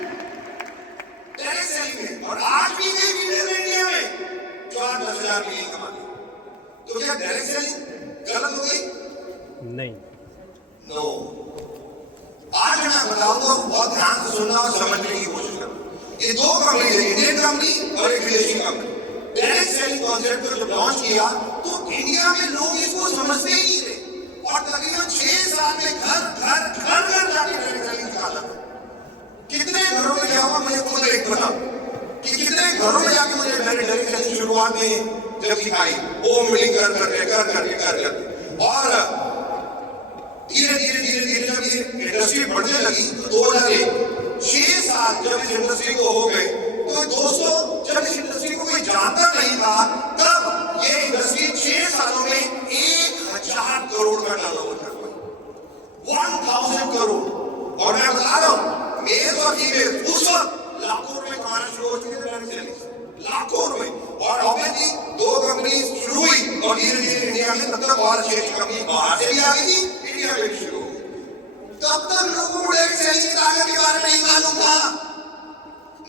डायरेक्ट सेलिंग में। और आज भी कई फीमेल इंडिया में जो 8-10 हज़ार नहीं कमाती। तो क्या डायरेक्ट सेलिंग गलत हो गई? नहीं। नो। आज मैं बताऊंगा, बहुत ध्यान से सुनना और समझने की कोशिश करना। ये 2 कंपनी है, इंडियन कंपनी और एक विदेशी कंपनी। डायरेक्ट सेलिंग कॉन्सेप्ट को जब लॉन्च किया तो इंडिया में लोग इसको समझते ही नहीं थे, और तकरीबन 6 साल साल में घर घर घर घर जाके डायरेक्ट सेलिंग निकाला था। कितने घरों में जाऊंगा मुझे खुद एक बता कि कितने घरों में जाके मुझे डायरेक्ट सेलिंग शुरुआत में जब सिखाई, वो मिलिंग कर करके और धीरे धीरे जब ये इंडस्ट्री बढ़ने लगी तो 2001 6 साल जब इस इंडस्ट्री को हो गए, तो दोस्तों जब इस इंडस्ट्री को कोई जानता नहीं था, तब ये इंडस्ट्री 6 सालों में 1000 करोड़ का टर्नओवर कर पाई, 1000 करोड़। और मैं बता रहा हूं मेल और फीमेल उस वक्त लाखों रुपए कमाना शुरू हो चुके थे, लाखों रुपए। और ऑब्वियसली 2 कंपनी शुरू हुई और धीरे धीरे इंडिया में तब तक और अच्छी कंपनी बाहर से भी आ गई थी, इंडिया में भी शुरू हो गई। तब तक लोगों को डायरेक्ट सेलिंग की ताकत के बारे में नहीं मालूम था।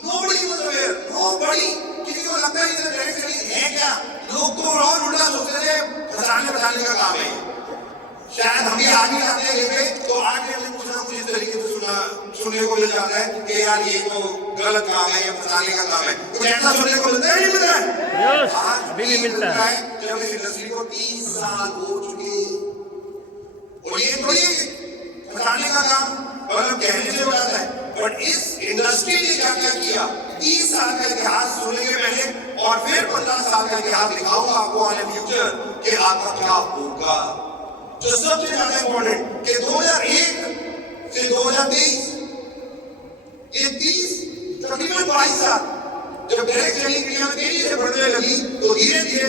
Nobody was aware, nobody। किसी को लगता नहीं था डायरेक्ट सेलिंग है क्या। लोग तो और उल्टा सोचते थे फंसाने का काम है। शायद हम भी आगे जाते हैं लेके तो आगे हमें कुछ ना कुछ इस तरीके से सुनने को मिल जाता है कि यार ये तो गलत काम है, ये फंसाने का काम है। कुछ ऐसा सुनने को मिलता है नहीं मिलता है? अभी भी मिलता है। जब इस इंडस्ट्री को 30 साल हो चुके और ये थोड़ी फंसाने का काम मतलब कहने से हो जाता है, बट इस इंडस्ट्री ने क्या क्या किया 30 साल का इतिहास सुनेंगे पहले और फिर 15 साल का इतिहास दिखाऊंगा आपको आने फ्यूचर कि आपका क्या होगा। जो सबसे ज्यादा इंपॉर्टेंट कि 2001 से 2023 ये 30 तकरीबन 22 साल जब डायरेक्ट सेलिंग इंडिया में तेजी से बढ़ने लगी तो धीरे धीरे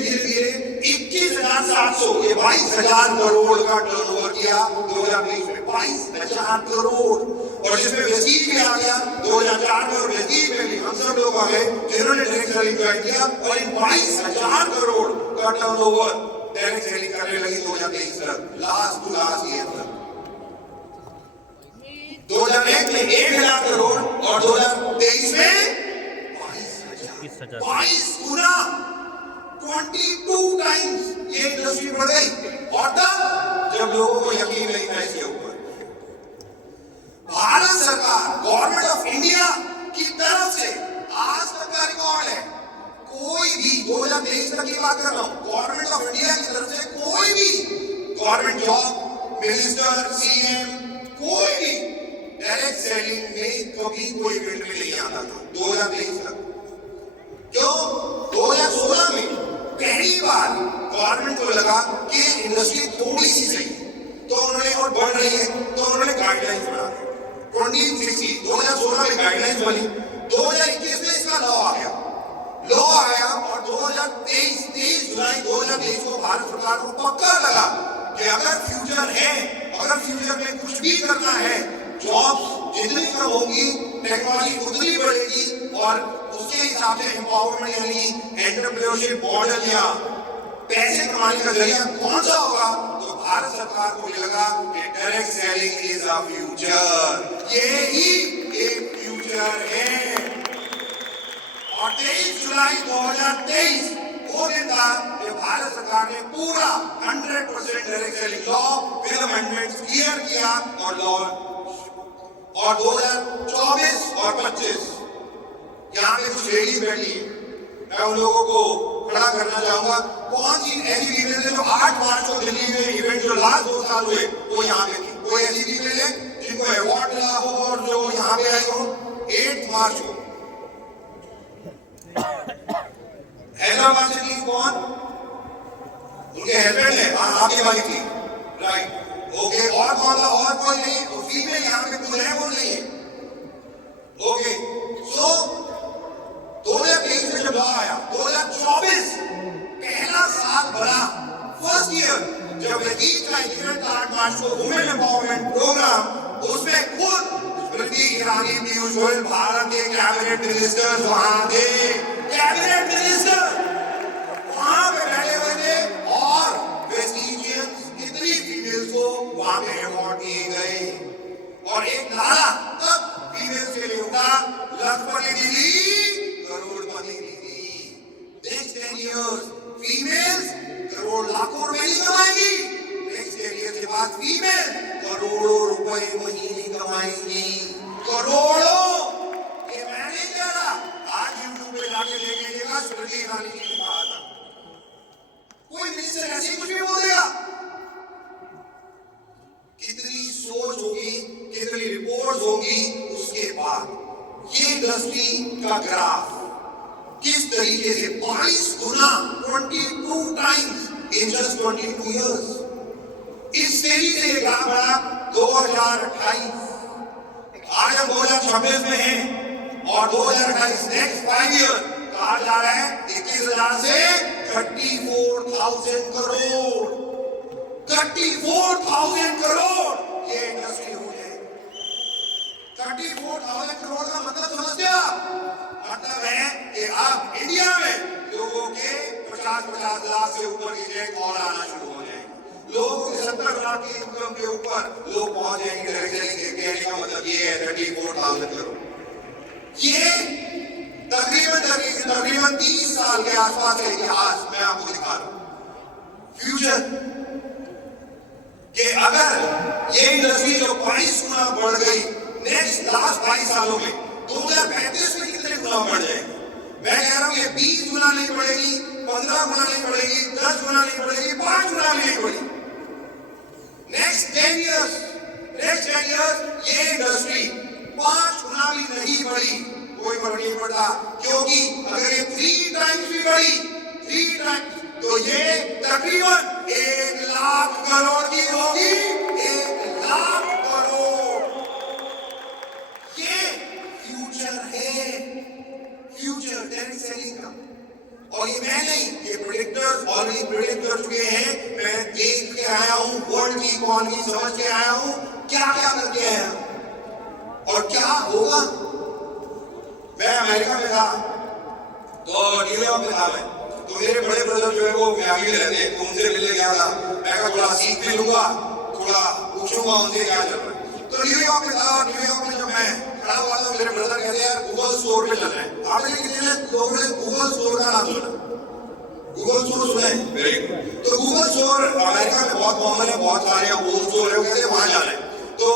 21,700 ये 22,000 करोड़ का टर्नओवर किया 2023 में, 22,000 करोड़। और जिसमें वेस्टीज भी आ गया 2004 में, और वेस्टीज में भी हम सब लोग आ गए जिन्होंने डायरेक्ट सेलिंग ज्वाइन किया और इन 22,000 करोड़ का टर्नओवर डायरेक्ट सेलिंग करने लगी 2023 तक, लास्ट टू लास्ट ईयर तक। 2001 में 1,000 करोड़ और 2023 में 22 गुना, 22 टाइम्स ये इंडस्ट्री बढ़ गई। और तब जब लोगों को यकीन नहीं था इसके ऊपर, भारत सरकार गवर्नमेंट ऑफ इंडिया की तरफ से आज तक का रिकॉर्ड है, कोई भी 2023 तक की बात कर रहा हूं, गवर्नमेंट ऑफ इंडिया की तरफ से कोई भी गवर्नमेंट जॉब मिनिस्टर सीएम कोई भी डायरेक्ट सेलिंग में कभी कोई इवेंट में नहीं आता था 2023 तक। जो 2016 में पहली बार गवर्नमेंट को लगा कि इंडस्ट्री थोड़ी सी सही तो उन्होंने और बढ़ रही है तो उन्होंने गाइडलाइंस बना दी 2016 2016 में गाइडलाइंस बनी, 2021 में इसका लॉ आ गया और 23 जुलाई 2023 को भारत सरकार को पक्का लगा कि अगर फ्यूचर है, अगर फ्यूचर में कुछ भी करना है, जॉब्स जितनी कम होगी टेक्नोलॉजी उतनी बढ़ेगी और उसके हिसाब से एम्पावरमेंट यानी एंटरप्रेन्योरशिप मॉडल या पैसे कमाने का जरिया कौन सा होगा, तो भारत सरकार को लगा कि direct selling is a future, ये ही एक फ्यूचर है। और 23 जुलाई 2023 वो दिन था जब भारत सरकार ने पूरा 100% direct selling law with amendments clear किया और लॉ और 2024 और 25 यहाँ पे कुछ लेडी बैठी है, मैं उन लोगों को खड़ा करना चाहूंगा। कौन सी ऐसी फीमेल है जो 8 मार्च को दिल्ली में इवेंट जो लास्ट 2 साल हुए वो यहाँ पे थी, कोई ऐसी फीमेल है जिनको अवार्ड मिला हो और जो यहाँ पे आई हो 8 मार्च को हैदराबाद से थी, कौन उनके हस्बैंड है आपकी वाली थी, राइट ओके। और कौन सा और कोई नहीं, तो फीमेल यहाँ पे कोई है वो नहीं है, ओके। सो 2023 में जब लॉ आया 2024 पहला साल भरा फर्स्ट ईयर जब रजीज का इवेंट 8 मार्च को वुमेन एम्पावरमेंट प्रोग्राम, उसमें खुद स्मृति ईरानी, पीयूष गोयल, भारत के कैबिनेट मिनिस्टर्स वहां थे, कैबिनेट मिनिस्टर वहां पे बैठे हुए थे और प्रेस्टीजियस कितनी फीमेल्स को वहां पे अवार्ड दिए गए। और एक नारा तब फीमेल्स के लिए उठा, लखपति दीदी करोड़पति दीदी। नेक्स्ट 10 years फीमेल्स करोड़ लाखों रुपए नहीं कमाएंगी, नेक्स्ट 10 years के बाद फीमेल करोड़ों रुपए महीने कमाएंगी, करोड़ों। ये मैं नहीं कह रहा, आज यूट्यूब पे जाके देख लीजिएगा, स्मृति ईरानी जी ने कहा था। कोई मिनिस्टर ऐसे कुछ भी बोल देगा, कितनी इंपोज होंगी उसके बाद ये इंडस्ट्री का ग्राफ किस तरीके से 22 गुना 22 टाइम्स इन जस्ट 22 इयर्स इस तेजी से ये ग्राफ बढ़ा 2028 आज हम 2026 में हैं और 2028 नेक्स्ट 5 ईयर कहा जा रहा है 21,000 से 34,000 करोड़ 34,000 करोड़ ये इंडस्ट्री हो जाए 34,000 करोड़ का मतलब समझते आप मतलब है कि अब इंडिया में लोगों के 50-50 लाख से ऊपर की चेक और आना शुरू हो जाएंगे लोगों के 70 लाख की इनकम के ऊपर लोग पहुंच जाएंगे डायरेक्टली कहने का मतलब ये है 34,000 करोड़ ये तकरीबन 30 साल के आसपास का इतिहास मैं आपको दिखा रहा हूं फ्यूचर कि अगर ये इंडस्ट्री जो 22 गुना बढ़ गई नेक्स्ट लास्ट 22 सालों में 2035 में कितने गुना बढ़ जाएगी मैं कह रहा हूं ये 20 गुना नहीं बढ़ेगी 15 गुना नहीं बढ़ेगी 10 गुना नहीं बढ़ेगी 5 गुना नहीं बढ़ेगी नेक्स्ट 10 इयर्स ये इंडस्ट्री 5 गुना भी नहीं बढ़ी कोई फर्क नहीं पड़ता क्योंकि अगर ये 3 टाइम्स भी बढ़ी 3 टाइम्स तो ये तकरीबन 1 लाख करोड़ की होगी 1 लाख करोड़ ये फ्यूचर है फ्यूचर डायरेक्ट सेलिंग का और ये मैं नहीं ये प्रेडिक्टर्स ऑलरेडी प्रेडिक्ट कर चुके हैं मैं देख के आया हूं वर्ल्ड की इकोनॉमी समझ के आया हूं क्या क्या करके आया हूं और क्या होगा मैं अमेरिका में था तो न्यूयॉर्क में था मैं तो मेरे बड़े ब्रदर जो है वो मियामी में रहते हैं तो उनसे मिलने गया था मैं कहा थोड़ा सीख भी लूंगा थोड़ा पूछूंगा उनसे क्या चल रहा है तो न्यूयॉर्क में था न्यूयॉर्क में जब मैं खड़ा हुआ था मेरे ब्रदर कहते यार गूगल स्टोर पे चल रहे हैं आपने कितने लोगों ने गूगल स्टोर का नाम सुना गूगल स्टोर सुना है वेरी गुड तो गूगल स्टोर अमेरिका में बहुत कॉमन है बहुत सारे गूगल स्टोर है वो कहते हैं वहां जाना है तो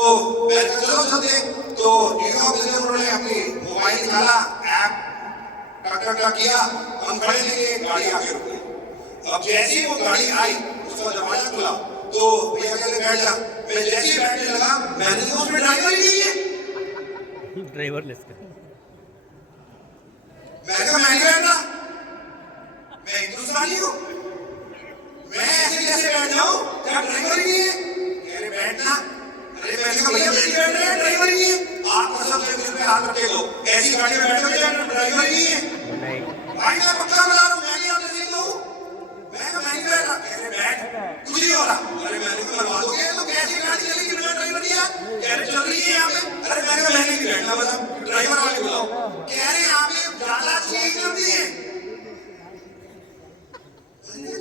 मैं चलो चलते तो न्यूयॉर्क में उन्होंने अपनी मोबाइल निकाला ऐप टक किया हम खड़े लेके गाड़ी आगे रुक गई अब जैसे ही वो गाड़ी आई उसका दरवाजा खुला तो भैया कहते बैठ जा मैं जैसे ही बैठने लगा मैंने तो उसमें ड्राइवर ही नहीं है ड्राइवरलेस का मैं कहा मैं नहीं बैठना मैं हिंदुस्तानी हूँ मैं ऐसे कैसे बैठ जाऊँ क्या ड्राइवर ही नहीं है कह रहे बैठना अरे मैंने कहा भैया मैं नहीं बैठ रहा ड्राइवर ही है आप सबसे दिल पे हाथ रखे हो ऐसी गाड़ी में बैठोगे ड्राइवर ही है भाई मैं पक्का बता रहा हूँ मैं नहीं आपसे सीख लूँ मैं नहीं बैठ रहा कह रहे बैठ कुछ नहीं हो रहा अरे मैंने कहा मरवा दोगे तो कैसी गाड़ी चलेगी बिना ड्राइवर दिया कह रहे चल रही है यहाँ पे अरे मैंने कहा मैं नहीं बैठना मतलब ड्राइवर वाले बुलाओ कह रहे यहाँ पे ज्यादा चीज चलती है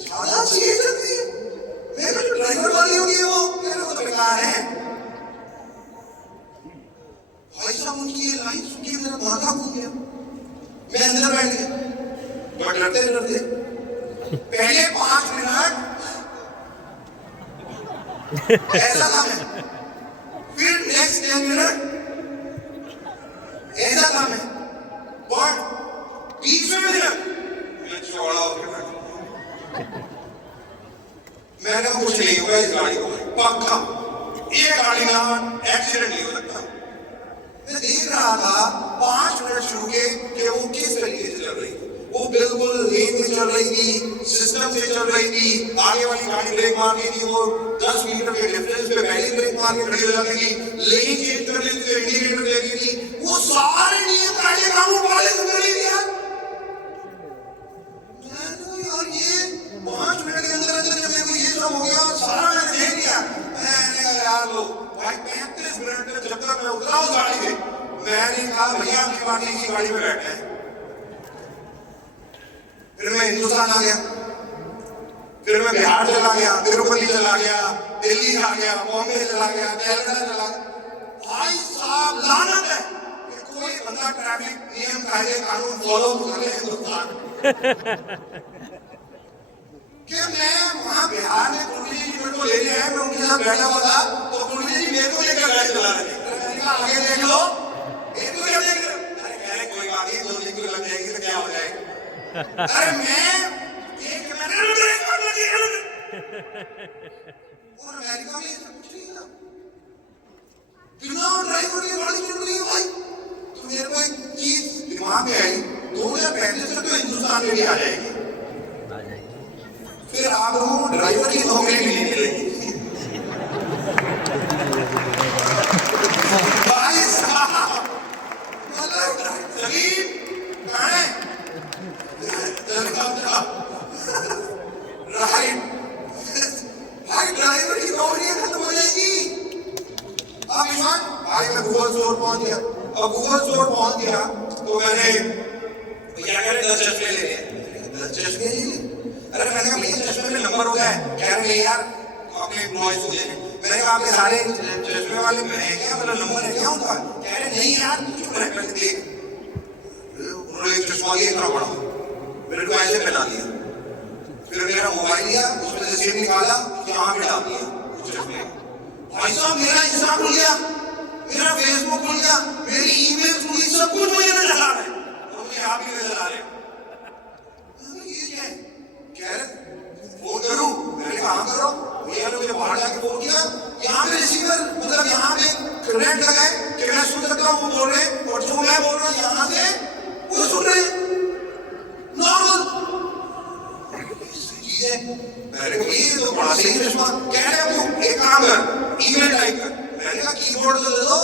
ज्यादा चीज चलती है मैं जो ड्राइवर वाली होगी वो कह रहे वो तो बेकार है भाई साहब उनकी ये लाइन सुन के मेरा माथा घूम गया मैं अंदर बैठ गया बट डरते पहले 5 मिनट ऐसा था मैं फिर नेक्स्ट 10 मिनट ऐसा था मैं बट 20वें मिनट मैं चौड़ा होकर मैंने कुछ नहीं हुआ इस गाड़ी को पक्का ये गाड़ी ना एक्सीडेंट नहीं हो सकता मैं देख रहा था 5 मिनट शुरू के कि वो किस तरीके से चल रही थी वो बिल्कुल लेन में चल रही थी सिस्टम से चल रही थी आगे वाली गाड़ी ब्रेक मारती थी वो 10 मीटर के डिफरेंस पे पहले ब्रेक मार के खड़ी हो जाती थी लेन चेंज कर लेती थी इंडिकेटर देती थी वो सारे नियम कायदे कानून पाले कर रही थी यार यार ये 5 मिनट के अंदर अंदर जब मेरे को ये सब हो गया सारा मैंने देख लिया मैंने कहा यार लो भाई 35 मिनट तक जब तक मैं उतरा उस गाड़ी से मैंने कहा भैया अपनी पार्टी की गाड़ी में बैठे हैं फिर मैं हिंदुस्तान आ गया फिर मैं बिहार चला गया तिरुपति चला गया दिल्ली आ गया बॉम्बे चला गया कलकत्ता चला गया भाई साहब लानत है कि कोई बंदा ट्रैफिक नियम कायदे कानून फॉलो कर ले हिंदुस्तान कि मैं वहां बिहार में कुंडली जी मेरे को लेने आए मैं उनके साथ बैठा हुआ था तो कुंडली जी मेरे को लेकर गाड़ी चला रहे थे मैंने कहा आगे देख लो ये तो क्या देख रहे हो अरे कह रहे कोई बात नहीं 2 दिन लग जाएगी तो क्या हो जाएगा अरे मैं एक मैंने ब्रेक मार दिया और अमेरिका में ये सब कुछ नहीं था बिना ड्राइवर की गाड़ी सामने भी आ जाएगी। आ जाएगी। फिर आप लोगों को ड्राइवर की नौकरी भी नहीं मिलेगी। भाई साहब, मतलब सलीम कहाँ है? राइट, भाई ड्राइवर की नौकरी खत्म हो जाएगी। अब ईशान भाई मैं गूगल स्टोर पहुंच गया। अब गूगल स्टोर पहुंच गया तो मैंने क्या कह रहे 10 चश्मे ले लिए। 10 चश्मे ले लिए? अरे मैंने कहा भैया चश्मे में नंबर होता है। कह रहे नहीं यार अपने एम्प्लॉइज को देने। मैंने कहा आपके सारे चश्मे वाले मैं है क्या, मतलब नंबर है क्या उनका? कह रहे नहीं यार चुप रह, मैंने देख उन्होंने एक चश्मा लिया इतना बड़ा, मेरे को ऐसे पहना दिया। फिर मेरा मोबाइल लिया, उसमें से सिम निकाला, यहाँ पे डाल दिया चश्मे। भाई साहब मेरा इंस्टा खुल गया, मेरा फेसबुक खुल गया, मेरी ईमेल खुल गई, सब कुछ मुझे नजर आ रहा है और मुझे आप भी नजर आ रहे हैं। ये क्या है? कह रहे फोन करूं? मैंने कहा हाँ करो। भैया ने मुझे बाहर जाके फोन किया, यहाँ पे रिसीवर मतलब यहाँ पे कनेक्ट लगा है कि मैं सुन सकता हूँ वो बोल रहे हैं और जो मैं बोल रहा हूँ यहाँ से वो सुन रहे हैं। नॉर्मल चीज है। मैंने कहा ये तो बड़ा सही चश्मा। कह रहे तू एक काम कर ईमेल टाइप कर। मैंने कहा कीबोर्ड तो दे दो।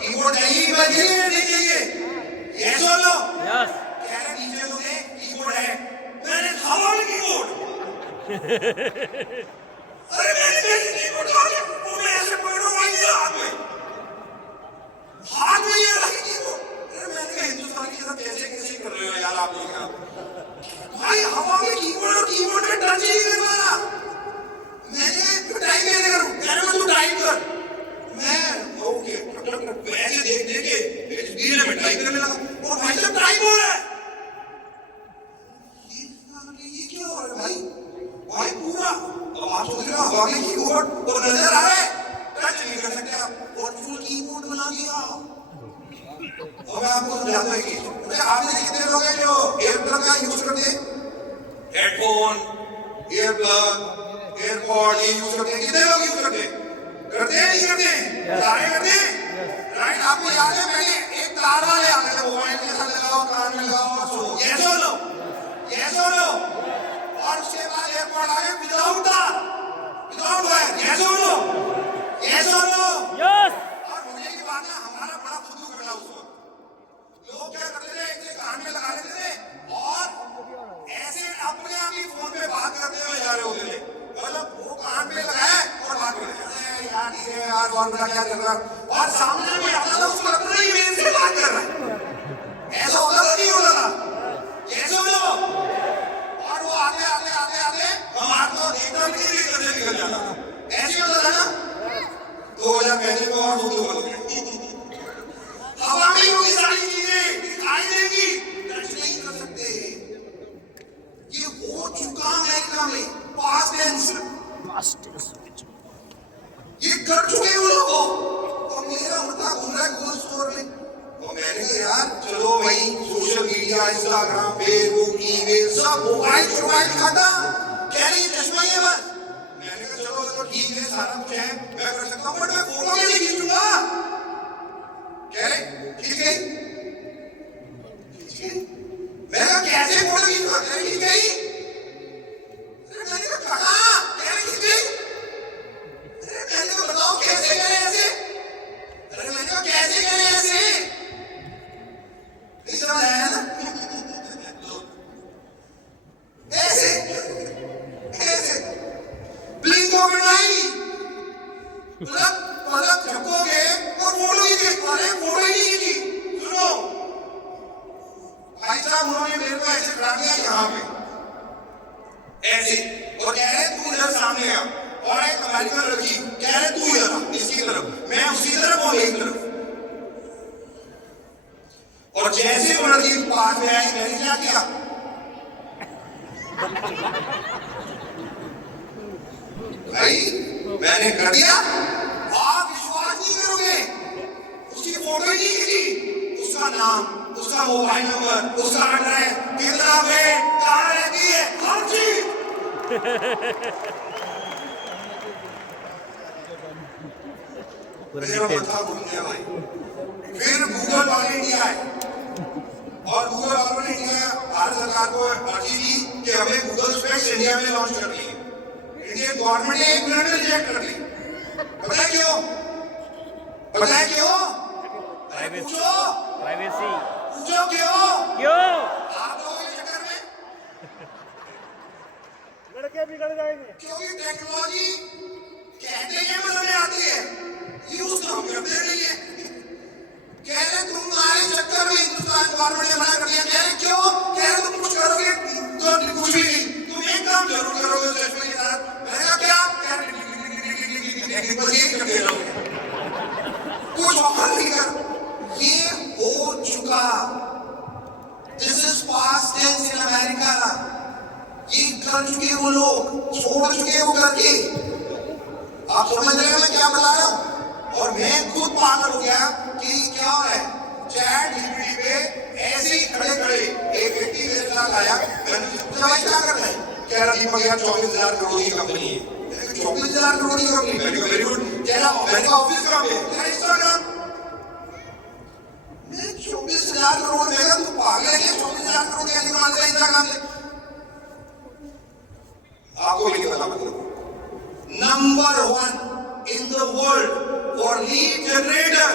कीबोर्ड चाहिए ईमेल चाहिए नहीं चाहिए? ये सुन लो। यस। कह रहे नीचे तो दे कीबोर्ड है। मैंने खावा कीबोर्ड। अरे मैंने देखी कीबोर्ड डाले वो मैं ऐसे पकड़ रहा हूँ हाथ में ये रखी कीबोर्ड। अरे मैंने कहा हिंदुस्तान के साथ कैसे कैसे कर रहे हो यार आप लोग। भाई हवा में कीबोर्ड और कीबोर्ड में टच ही नहीं कर रहा। मैंने टाइप कैसे करूं? कह रहे तू टाइप कर। मैं ओके ऐसे देख देख के धीरे में टाइप करने लगा और भाई साहब टाइप हो रहा है। ये क्या हो रहा है भाई? भाई पूरा अब आप सोच रहे हो हवा में कीबोर्ड तो नजर आ रहा है, टच नहीं कर सकते आप और फुल कीबोर्ड बना दिया। अब मैं आपको समझाता हूँ कि आप में कितने लोग हैं जो एयर प्लग का यूज करते हैं? हेडफोन, एयर प्लग, एयरपॉड ये यूज करते हैं? कितने लोग यूज करते हैं? करते हैं नहीं करते? सारे करते हैं। राइट, आपको याद है पहले एक तार वाले आते थे, मोबाइल के साथ लगाओ, कान में लगाओ और सुनो। ये सुनो, ये सुनो। और उसके बाद एयरपॉड आ गए विदाउट तार, विदाउट वायर। ये सुनो, ये सुनो। यस। और मुझे की बात है हमारा बड़ा फुद्दू करना उस वक्त। लोग क्या करते थे, एक कान में लगा लेते थे और ऐसे अपने आप ही फोन पे बात करते हुए जा रहे होते थे। मतलब वो कान पे लगाया और बात कर रहे हैं यार ठीक है यार और बड़ा क्या कर रहा है और सामने में आता था उसको लगता था ये मेरे से बात कर रहा है। ऐसा होता था नहीं होता था? कैसे हो और वो आते आते आते आते हमारे को देखना भी नहीं करते निकल जाता था। ऐसे होता था ना 2000 को और फुद्दू हो गए। हवा में होगी सारी चीजें दिखाई देगी, टच नहीं कर सकते। ये हो चुका अमेरिका में पास्ट टेंस। ये कर चुके वो लोग और मेरा उल्टा घूम रहा है गूगल स्टोर में। तो मैंने कहा यार चलो भाई social media Instagram Facebook email सब मोबाइल खाता कह रही चश्मा ही है बस। मैंने कहा चलो तो ठीक है सारा कुछ है मैं कर सकता हूँ बट मैं फोटो कैसे खींचूंगा? कह रहे खींच गई। मैं कहा कैसे फोटो खींचूंगा? कह रही खींच गई। मैंने कहा कहाँ? कह रही खींच गई। अरे मैंने कहा बताओ कैसे करें ऐसे? अरे मैंने कहा कैसे करें ऐसे? नहीं समझ आया ना? ऐसे ऐसे ब्लिंक ओवरनाइट मतलब झपकोगे और फोटो खींचे। अरे फोटो ही नहीं खींची। सुनो भाई साहब उन्होंने मेरे को ऐसे खड़ा दिया यहाँ पे ऐसे और कह रहे तू इधर सामने आ और एक अमेरिकन लड़की कह रहे तू इधर आ इसकी तरफ मैं उसी तरफ और एक तरफ। और जैसे वो लड़की पास में आई मैंने क्या किया? भाई मैंने कर दिया। आप विश्वास नहीं करोगे उसकी फोटो ही नहीं खींची, उसका नाम उसका मोबाइल नंबर उसका एड्रेस कितना वेट कहाँ रहती है हर चीज। मेरा माथा घूम गया भाई। फिर गूगल वाले इंडिया आए और गूगल वालों ने इंडिया भारत भारत सरकार को अर्जी दी कि हमें गूगल स्पेक्स इंडिया में लॉन्च करनी है। इंडियन गवर्नमेंट ने 1 मिनट में रिजेक्ट कर दी। पता है क्यों? पता है क्यों? पूछो प्राइवेसी। पूछो क्यों? क्यों? आप लोगों के चक्कर में लड़के बिगड़ जाएंगे। क्योंकि टेक्नोलॉजी कहते हैं मजा में आती है, यूज तो हम करते नहीं है। कह रहे तुम्हारे चक्कर में हिंदुस्तान गवर्नमेंट ने मना कर दिया। कह रहे क्यों? कह रहे तुम कुछ करोगे तो कुछ भी नहीं, तुम एक काम जरूर करोगे चश्मे के साथ। मैंने कहा क्या? कह रहे बस यही करते रहोगे, कुछ और नहीं कर। ये हो चुका। This is past tense in America. ये कर चुके वो लोग, छोड़ चुके वो करके। आप समझ रहे हैं मैं क्या बता रहा हूं? और मैं खुद पागल हो गया कि क्या है चैट जीपीटी पे ऐसे ही खड़े खड़े एक व्यक्ति मेरे साथ आया। मैंने पूछा भाई क्या करना है? कह रहा दीपक यार 24,000 करोड़ की कंपनी है। 24,000 करोड़ की कंपनी? Very good. कह रहा मैंने ऑफिस कहाँ पे? कह रहा इंस्टाग्राम। 24,000 करोड़ देगा? तू पागल है क्या? 24,000 करोड़ कैसे कमाते हैं इंस्टाग्राम से? आपको भी नहीं पता मतलब। Number 1 in the world for lead generator